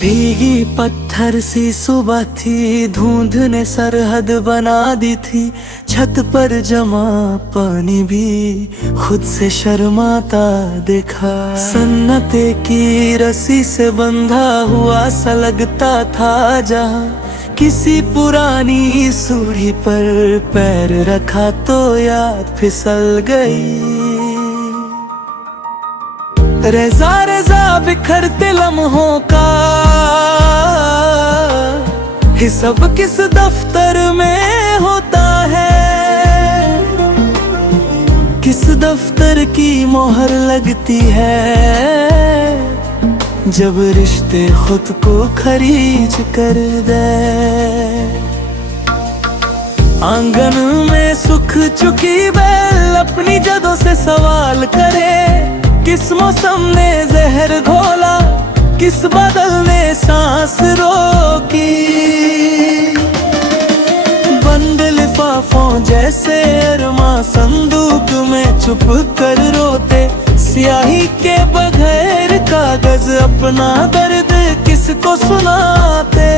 भीगी पत्थर सी सुबह थी, धुंध ने सरहद बना दी थी। छत पर जमा पानी भी खुद से शर्माता देखा। सन्नते की रस्सी से बंधा हुआ सा लगता था जहाँ किसी पुरानी सूढ़ी पर पैर रखा तो याद फिसल गई। रेजा रेजा बिखरते लम्हों का हिसाब किस दफ्तर में होता है, किस दफ्तर की मोहर लगती है जब रिश्ते खुद को खरीज कर दे। आंगन में सूख चुकी बैल अपनी जदों से सवाल करे, किस मौसम ने जहर घोला, किस बादल ने सांस रोकी। बंद लिफाफों जैसे अरमा संदूक में छुप कर रोते, स्याही के बगैर कागज अपना दर्द किसको सुनाते।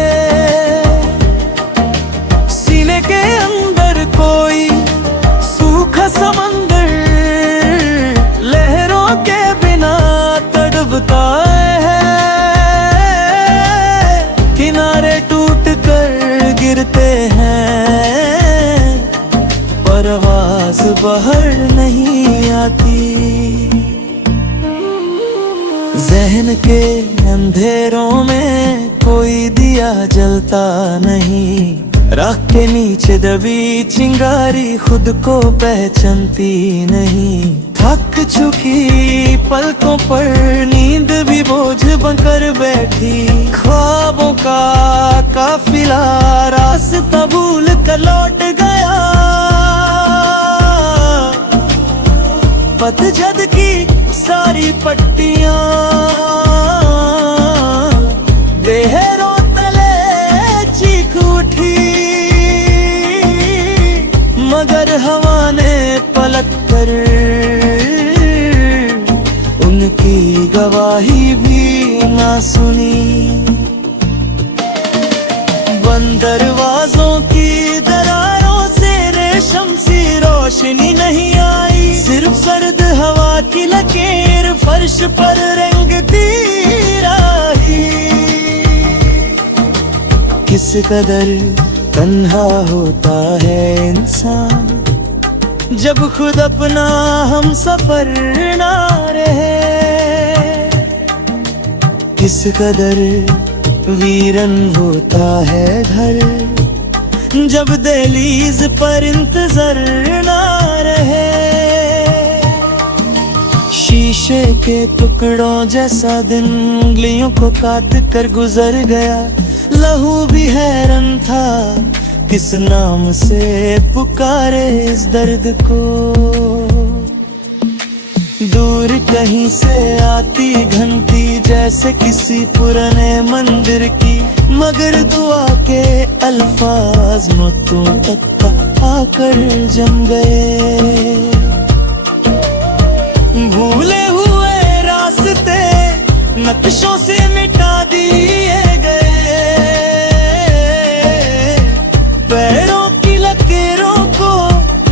सीने के अंदर कोई सूखा समंदर लहरों के बिना तड़पता है, किनारे टूट कर गिरते हैं पर आवाज बाहर नहीं आती। जहन के अंधेरों में कोई दिया जलता नहीं, राख के नीचे दबी चिंगारी खुद को पहचानती नहीं। थक चुकी पलकों पर नींद भी बोझ बनकर बैठी, ख्वाबों का काफिला रास्ता भूल कर लौट गया। पतझड़ की सारी पट्टियां बेहरों तले चीख उठी, मगर हवा ने पलट कर उनकी गवाही भी ना सुनी। बंद दरवाजों की दरारों से रेशम सी रोशनी नहीं आई, सिर्फ सर्द हवा की लकीर फर्श पर रेंगती रही। किस कदर तन्हा होता है इंसान जब खुद अपना हम सफर ना रहे, किस कदर वीरन होता है घर जब दहलीज पर इंतजार ना रहे। शीशे के टुकड़ों जैसा दिन उंगलियों को काट कर गुजर गया, लहू भी हैरान था किस नाम से पुकारे इस दर्द को। दूर कहीं से आती घंटी जैसे किसी पुराने मंदिर की, मगर दुआ के अल्फाज मौतों तक आकर जम गए। भूले हुए रास्ते नक्शों से मिटा दिए गए, पैरों की लकीरों को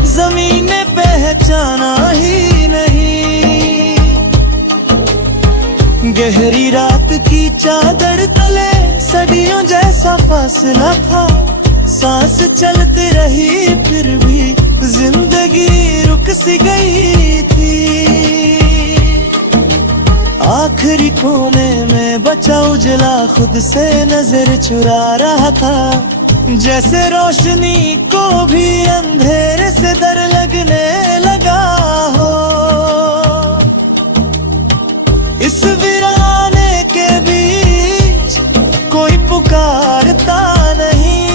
जमीन ने पहचाना ही नहीं। गहरी रात की चादर तले सदियों जैसा फासला था, सांस चलती रही फिर भी जिंदगी रुक सी गई थी। आखिरी कोने में बचा उजला खुद से नजर चुरा रहा था, जैसे रोशनी को भी अंधेरे से डर लगने लगा हो। इस वीराने के बीच कोई पुकारता नहीं,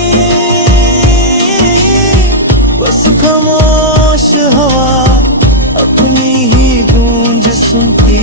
बस खामोश हवा अपनी ही गूंज सुनती